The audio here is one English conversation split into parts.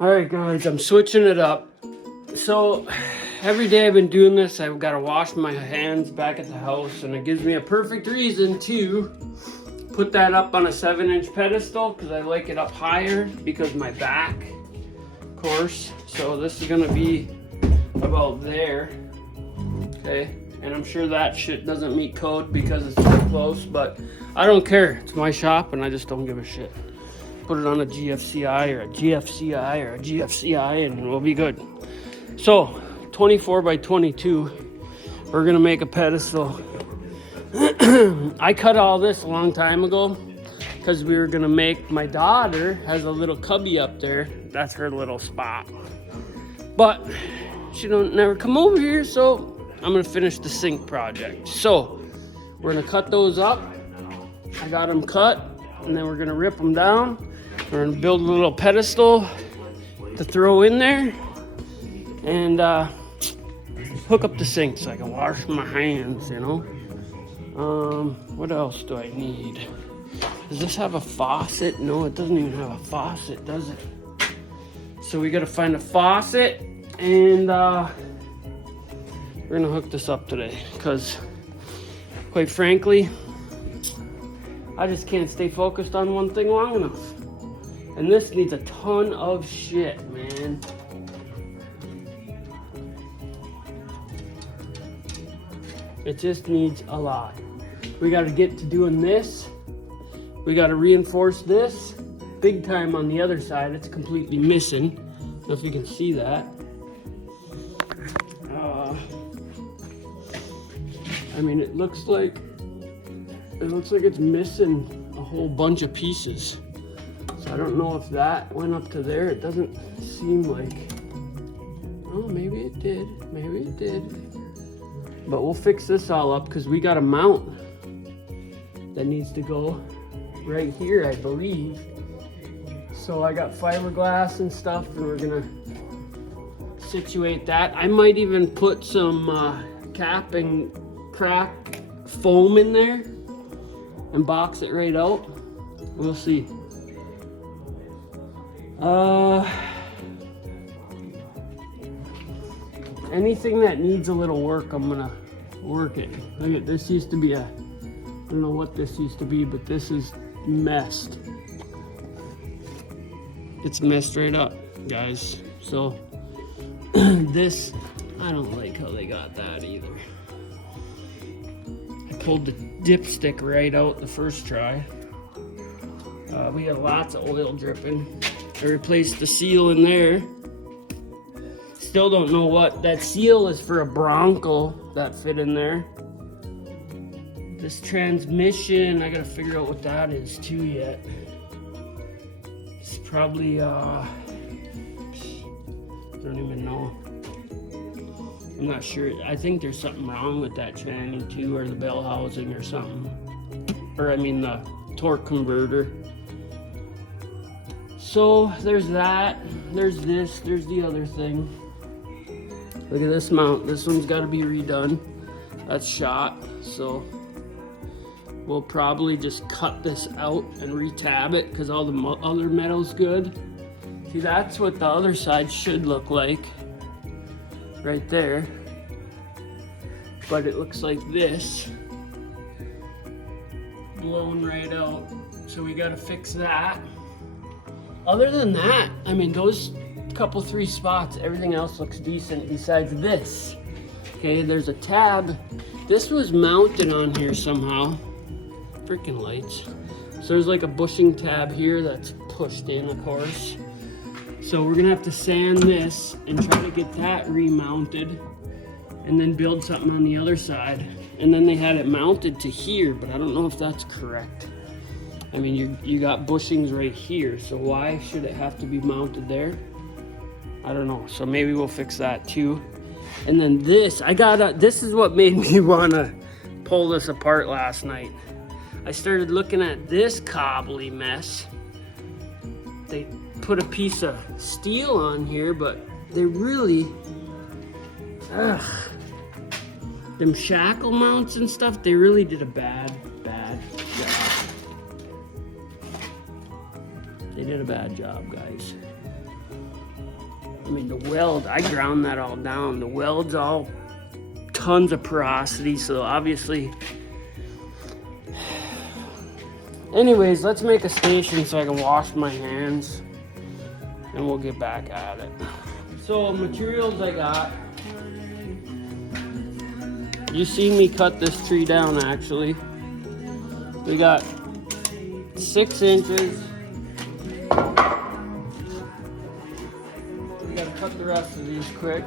All right, guys, I'm switching it up. So every day I've been doing this, I've got to wash my hands back at the house, and it gives me a perfect reason to put that up on a 7-inch pedestal because I like it up higher because my back, of course. So this is gonna be about there, okay? And I'm sure that shit doesn't meet code because it's so close, but I don't care. It's my shop and I just don't give a shit. Put it on a GFCI or a GFCI or a GFCI and we'll be good. So 24 by 22, we're gonna make a pedestal. I cut all this a long time ago because we were gonna make, my daughter has a little cubby up there. That's her little spot. But she don't never come over here, so I'm gonna finish the sink project. So we're gonna cut those up. I got them cut, and then we're gonna rip them down. We're gonna build a little pedestal to throw in there and hook up the sink so I can wash my hands, you know. What else do I need? Does this have a faucet? No, it doesn't even have a faucet, does it? So we gotta find a faucet, and we're gonna hook this up today because, quite frankly, I just can't stay focused on one thing long enough. And this needs a ton of shit, man. It just needs a lot. We gotta get to doing this. We gotta reinforce this big time on the other side. It's completely missing. I don't know if you can see that. I mean, it looks like it's missing a whole bunch of pieces. So I don't know if that went up to there. It doesn't seem like. Oh, maybe it did. Maybe it did. But we'll fix this all up because we got a mount that needs to go right here, I believe. So I got fiberglass and stuff, and we're gonna situate that. I might even put some cap and crack foam in there and box it right out. We'll see. Anything that needs a little work, I'm gonna work it. Look at this. Used to be I don't know what this used to be, but this is messed. It's messed right up, guys. So this, I don't like how they got that either. I pulled the dipstick right out the first try. We got lots of oil dripping. I replaced the seal in there. Still don't know what that seal is for. A Bronco that fit in there. This transmission, I gotta figure out what that is too yet. It's probably I don't even know. I'm not sure. I think there's something wrong with that tranny too, or the bell housing or something. Or I mean the torque converter. So there's that, there's this, there's the other thing. Look at this mount. This one's got to be redone. That's shot. So we'll probably just cut this out and retab it because all the other metal's good. See, that's what the other side should look like right there. But it looks like this, blown right out. So we got to fix that. Other than that, I mean, those couple 3 spots, everything else looks decent besides this. Okay, there's a tab. This was mounted on here somehow. Freaking lights. So there's like a bushing tab here that's pushed in, of course. So we're gonna have to sand this and try to get that remounted and then build something on the other side. And then they had it mounted to here, but I don't know if that's correct. I mean, you got bushings right here, so why should it have to be mounted there? I don't know. So maybe we'll fix that too. And then this, this is what made me wanna pull this apart last night. I started looking at this cobbly mess. They put a piece of steel on here, but they really, them shackle mounts and stuff, they really did a bad job. They did a bad job, guys. I mean, the weld, I ground that all down. The weld's all tons of porosity, so obviously. Anyways, let's make a station so I can wash my hands, and we'll get back at it. So materials I got. You see me cut this tree down actually. We got 6 inches. We gotta cut the rest of these quick.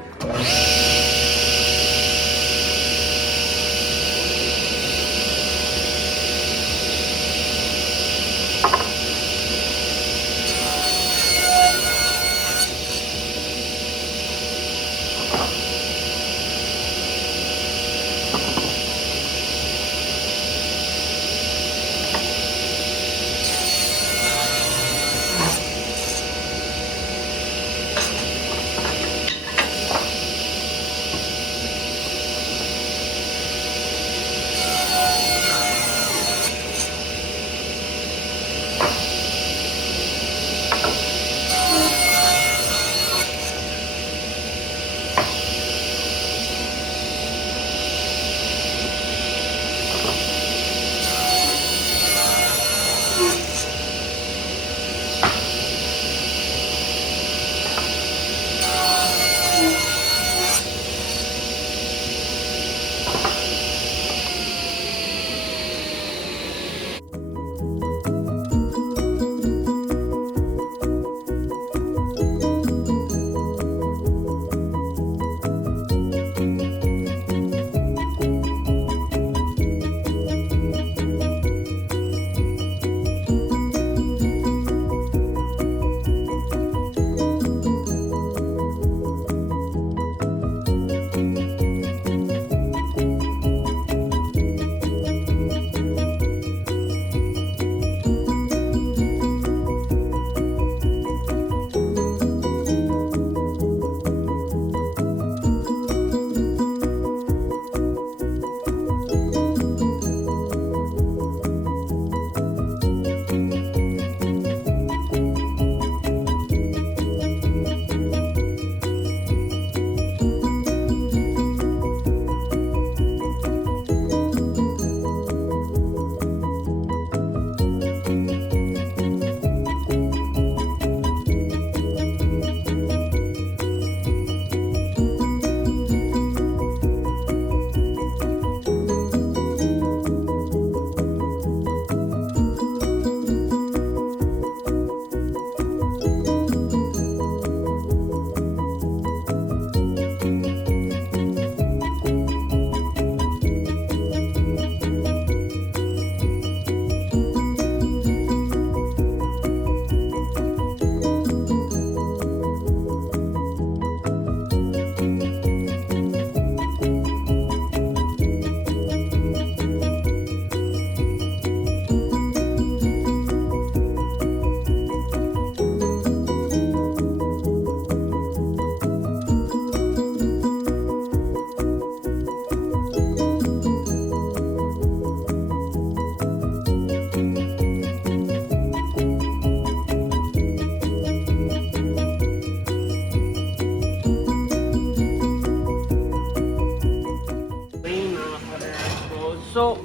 So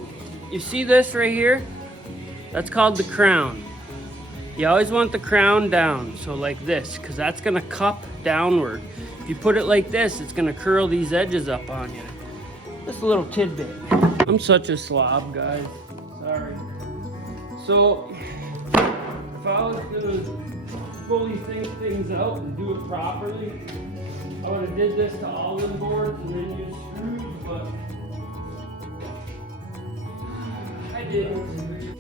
you see this right here? That's called the crown. You always want the crown down, so like this, because that's gonna cup downward. If you put it like this, it's gonna curl these edges up on you. Just a little tidbit. I'm such a slob, guys. Sorry. So if I was gonna fully think things out and do it properly, I would have did this to Allen boards and then used screws, but I didn't.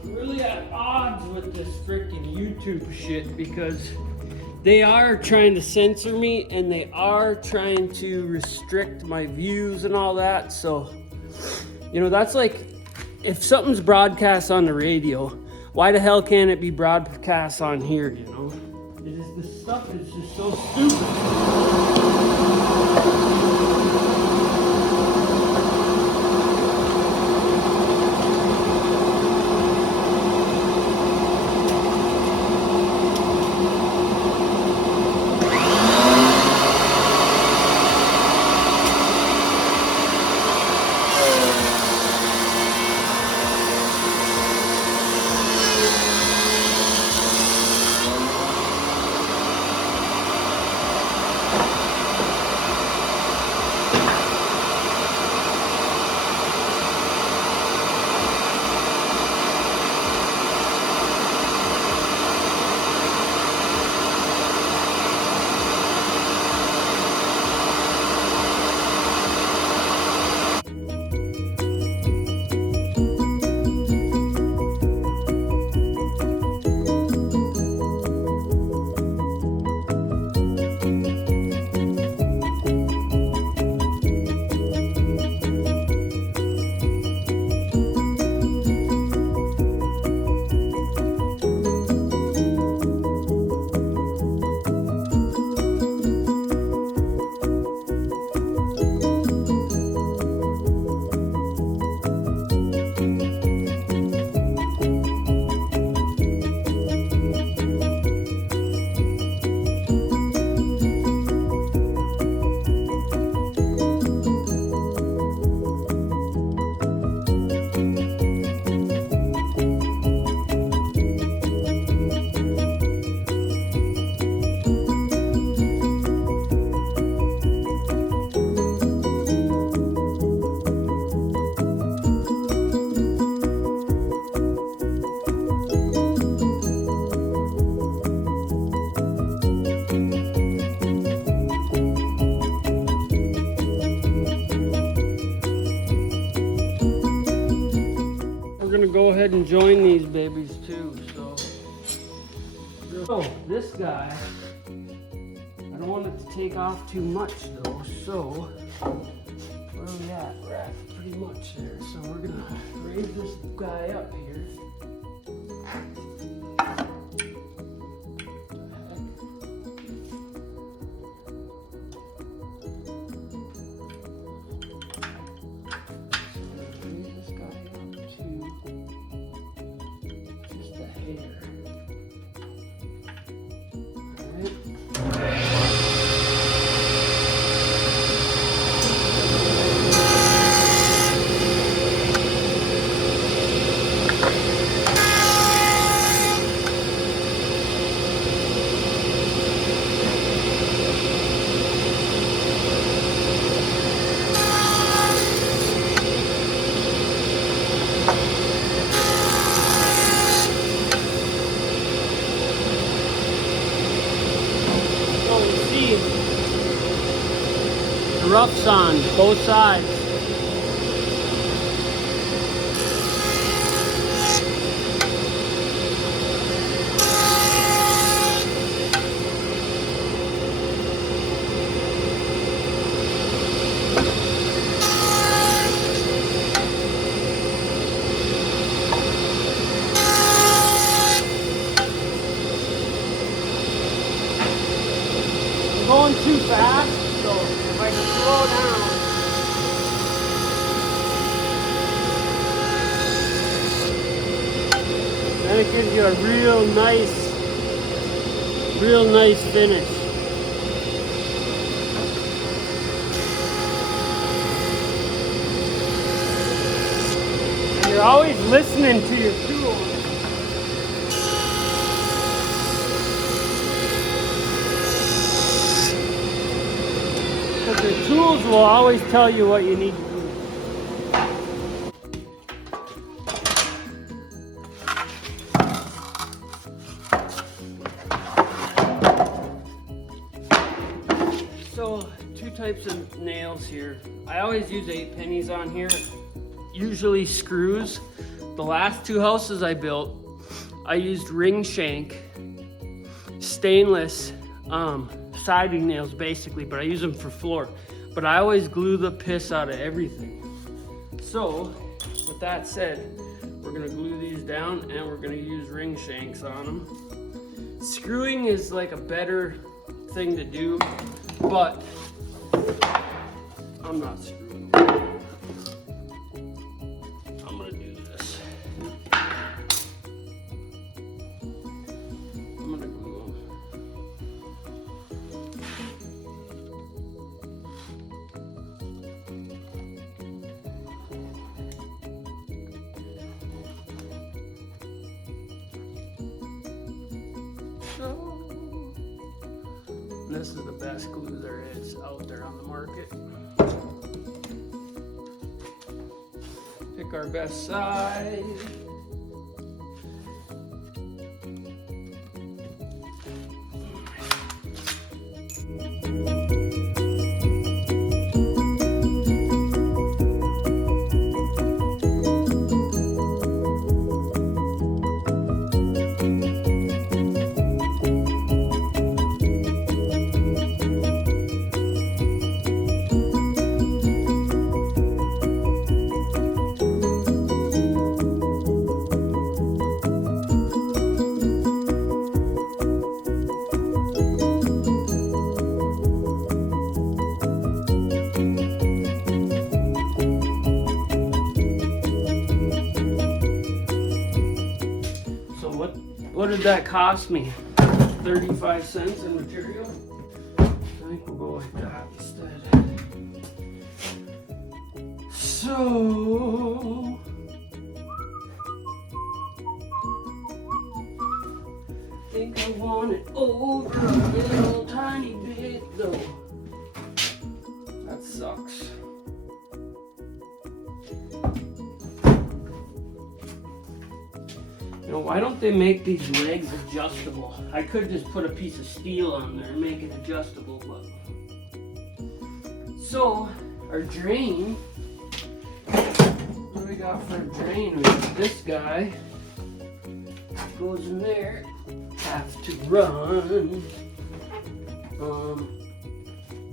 I'm really at odds with this freaking YouTube shit because they are trying to censor me and they are trying to restrict my views and all that. So, you know, that's like, if something's broadcast on the radio, why the hell can't it be broadcast on here, you know? This stuff is just so stupid. enjoying these babies too. So this guy, I don't want it to take off too much though. So where are we at? We're at pretty much there. So we're gonna raise this guy up here. The roughs on both sides. I'm going too fast, so if I can slow down. Then it gives you a real nice finish. And you're always listening to your tools. Because the tools will always tell you what you need to do. So, two types of nails here. I always use 8 pennies on here, usually screws. The last 2 houses I built, I used ring shank, stainless siding nails basically, but I use them for floor. But I always glue the piss out of everything. So, with that said, we're gonna glue these down and we're gonna use ring shanks on them. Screwing is like a better thing to do, but I'm not screwing them. I'm gonna do this. I'm gonna glue them. This is the best glue there is out there on the market. Pick our best size. What did that cost me? 35 cents in material? I think we'll go like that instead. So, I think I want it over a little tiny bit though. That sucks. You know, why don't they make these legs adjustable? I could just put a piece of steel on there and make it adjustable, but... So, our drain, what do we got for a drain? We got this guy. goes in there. Have to run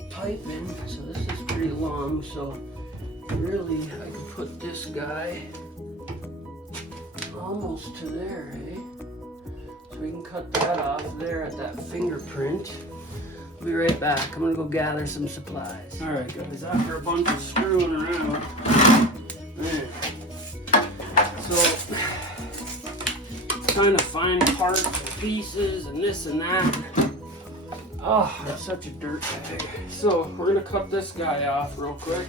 piping, so this is pretty long, so really I can put this guy almost to there, eh? So we can cut that off there at that fingerprint. I'll be right back. I'm gonna go gather some supplies. Alright guys, after a bunch of screwing around, man, so trying to find parts and pieces and this and that. Oh, I'm such a dirt bag. So we're gonna cut this guy off real quick.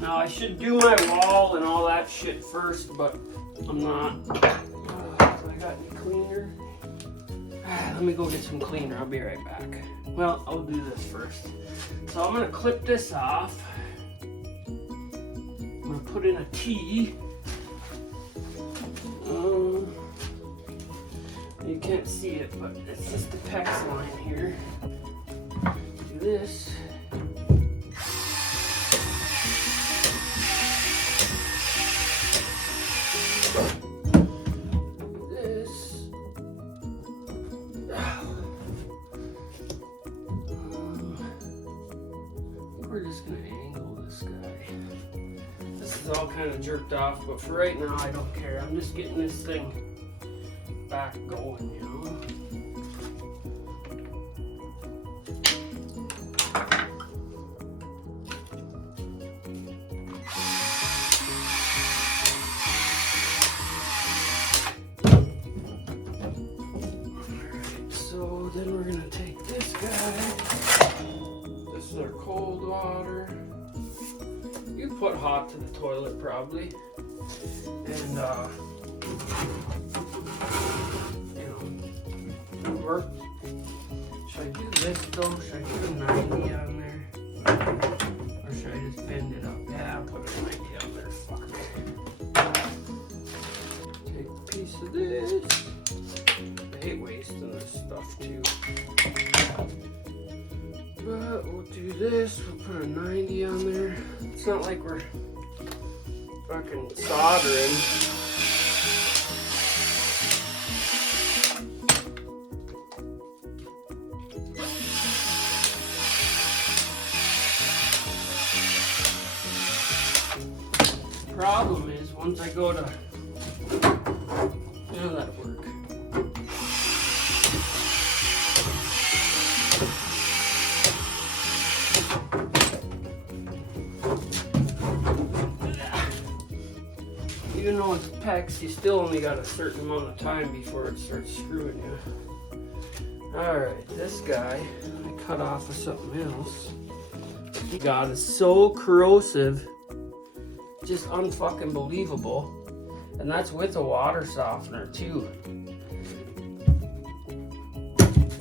Now I should do my wall and all that shit first, but I'm not. Do I got any cleaner? Let me go get some cleaner. I'll be right back. Well, I'll do this first. So I'm gonna clip this off. I'm gonna put in a T. You can't see it, but it's just the PEX line here. Do this. We're just gonna angle this guy. This is all kind of jerked off, but for right now I don't care. I'm just getting this thing back going, you know. Alright, so then we're gonna take this guy. This is our cold water. You put hot to the toilet probably. And you know, work. Should I do this though? Should I put a 90 on there? Or should I just bend it up? Yeah, I'll put a 90 on there. Fuck me. Take a piece of this. I hate wasting this stuff too. But we'll do this, we'll put a 90 on there. It's not like we're fucking soldering. Problem is, once I go to, that'll work. Even though it's PEX, you still only got a certain amount of time before it starts screwing you. Alright, this guy, I cut off with something else. God, it's so corrosive. Just unfucking believable. And that's with a water softener too.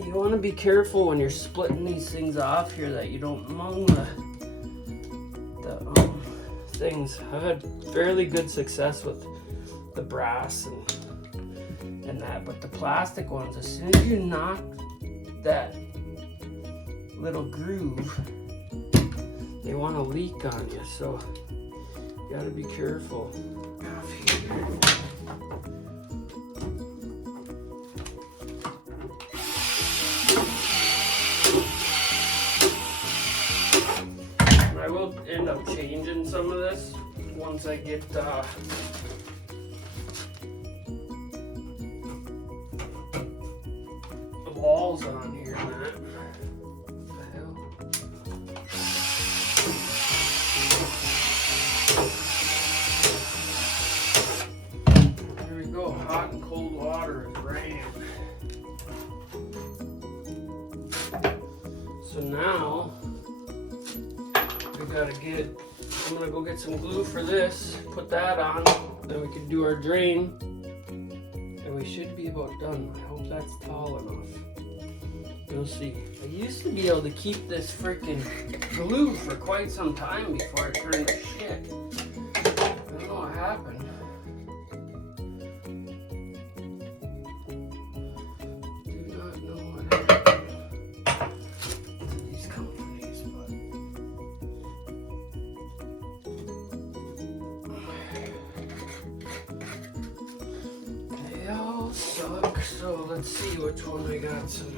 You want to be careful when you're splitting these things off here that you don't mung the things. I've had fairly good success with the brass and that, but the plastic ones, as soon as you knock that little groove, they want to leak on you, so you gotta be careful. Off here. I will end up changing some of this once I get the walls on here and that. What the hell? Here we go, hot and cold water is ran. So now we gotta I'm gonna go get some glue for this, put that on, then we can do our drain, and we should be about done. I hope that's tall enough. You'll see. I used to be able to keep this freaking glue for quite some time before it turned to shit. I don't know what happened. Do not know what happened. all stuck, so let's see which one I got some.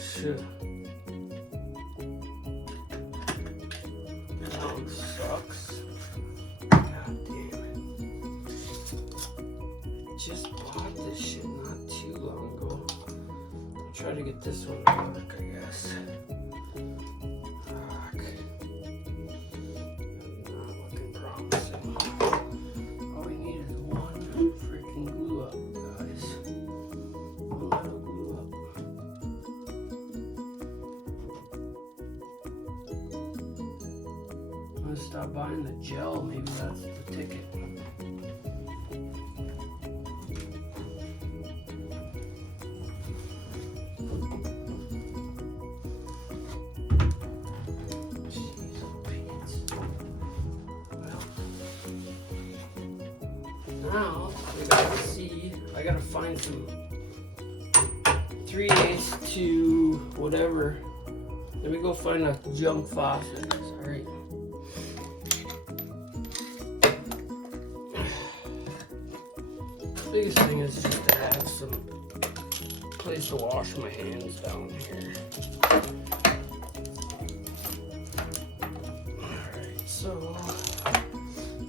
Shit. That one sucks. God damn it. Just bought this shit not too long ago. I'll try to get this one to work, I guess. Fuck. Not looking promising. All we need is one freaking glue up, guys. One little glue up. I'm gonna stop buying the gel. Maybe that's the ticket. Now, we gotta see, I gotta find some 3/8 to whatever. Let me go find a junk faucet. Sorry. Biggest thing is just to have some place to wash my hands down here. Alright, so,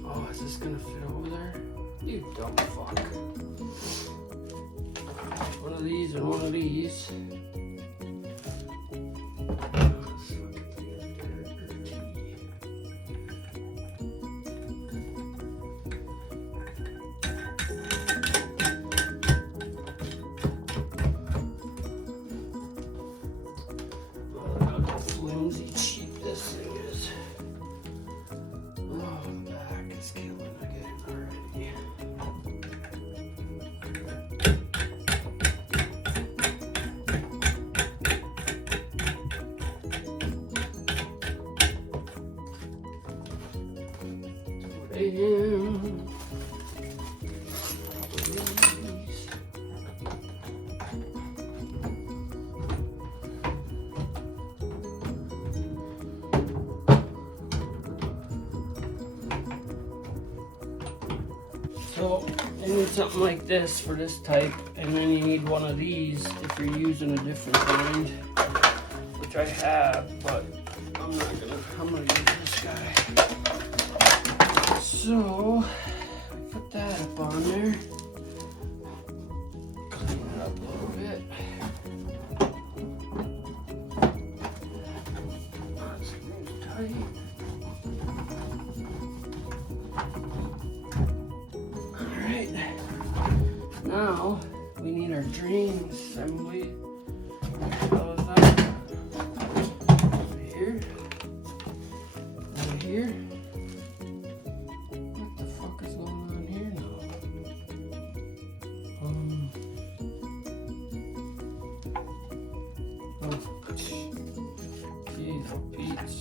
oh, is this gonna fit over there? You dumb fuck. One of these and one of these. Look how flimsy cheap this thing is. Oh, my back is killing again already. Damn. So you need something like this for this type, and then you need one of these if you're using a different kind, which I have, but I'm gonna use this guy. So put that up on there, clean it up a little bit. That's tight. Now we need our drain assembly. How is that? Over here. Over here. What the fuck is going on here now? Oh, geez, Pete's.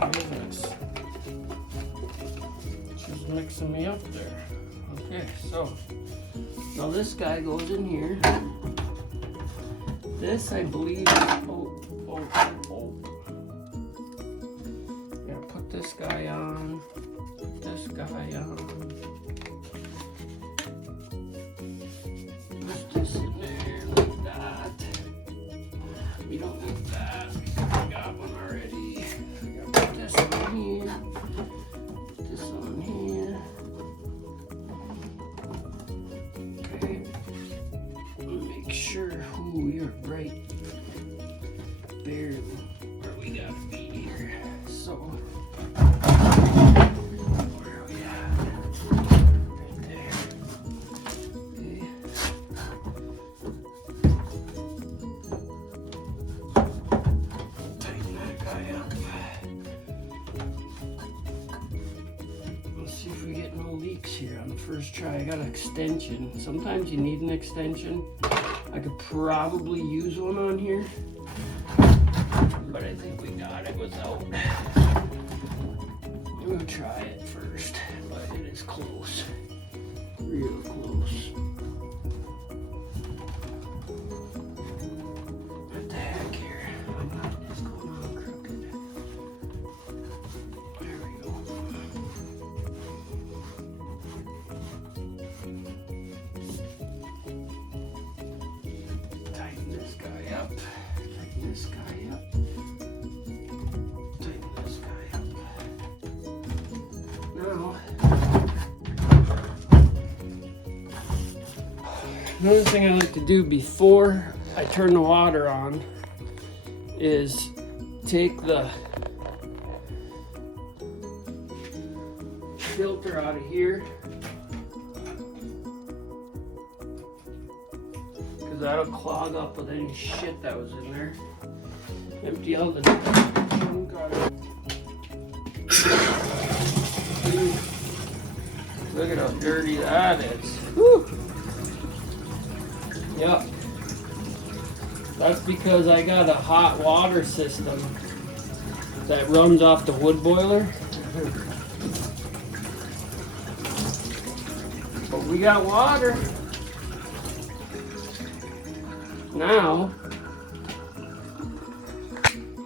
Goodness. She's mixing me up there. Okay, so now this guy goes in here. This, I believe, oh. Gotta put this guy on, put this guy on. Put this in there like that. We don't need that because I got one already. I gotta put this on here, put this on here. Make sure who you're right there where we gotta be here. So where are we at? Right there. Okay. Tighten that guy up. Let's see if we get no leaks here on the first try. I got an extension. Sometimes you need an extension. I could probably use one on here, but I think we got it without. I'm gonna try it first, but it is close, real close. What the heck here? What is going on, crooked? There we go. Another thing I like to do before I turn the water on is take the filter out of here, because that'll clog up with any shit that was in there. Empty all the junk out of it. Look at how dirty that is. Whew. Yep. That's because I got a hot water system that runs off the wood boiler. But we got water. Now,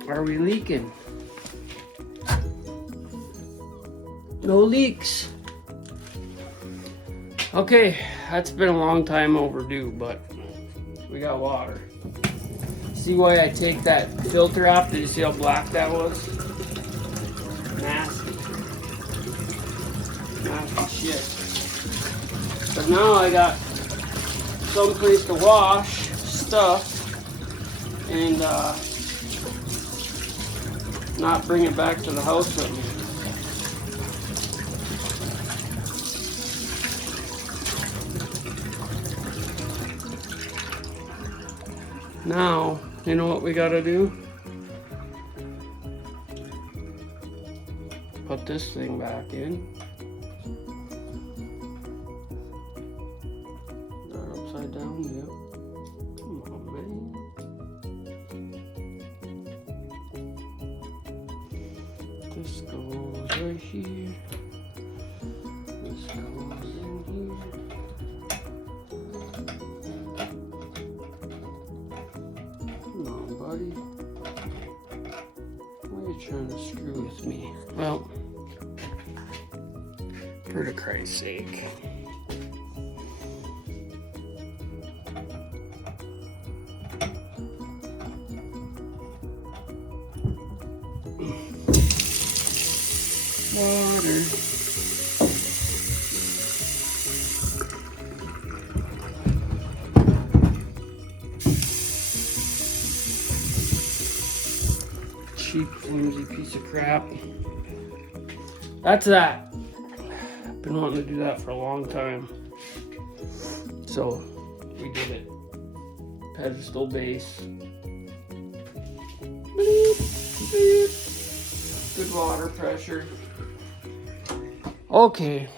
are we leaking? No leaks. Okay, that's been a long time overdue, but we got water. See why I take that filter off? Did you see how black that was? Nasty. Nasty shit. But now I got some place to wash stuff and not bring it back to the house with me. Now, you know what we gotta do? Put this thing back in. Is that upside down? Yep. Come on, man. This goes right here. This goes in here. Buddy, why are you trying to screw with me? Well, for the Christ's sake. Water. Cheap, flimsy piece of crap. That's that. I've been wanting to do that for a long time. So, we did it. Pedestal base. Beep, beep. Good water pressure. Okay,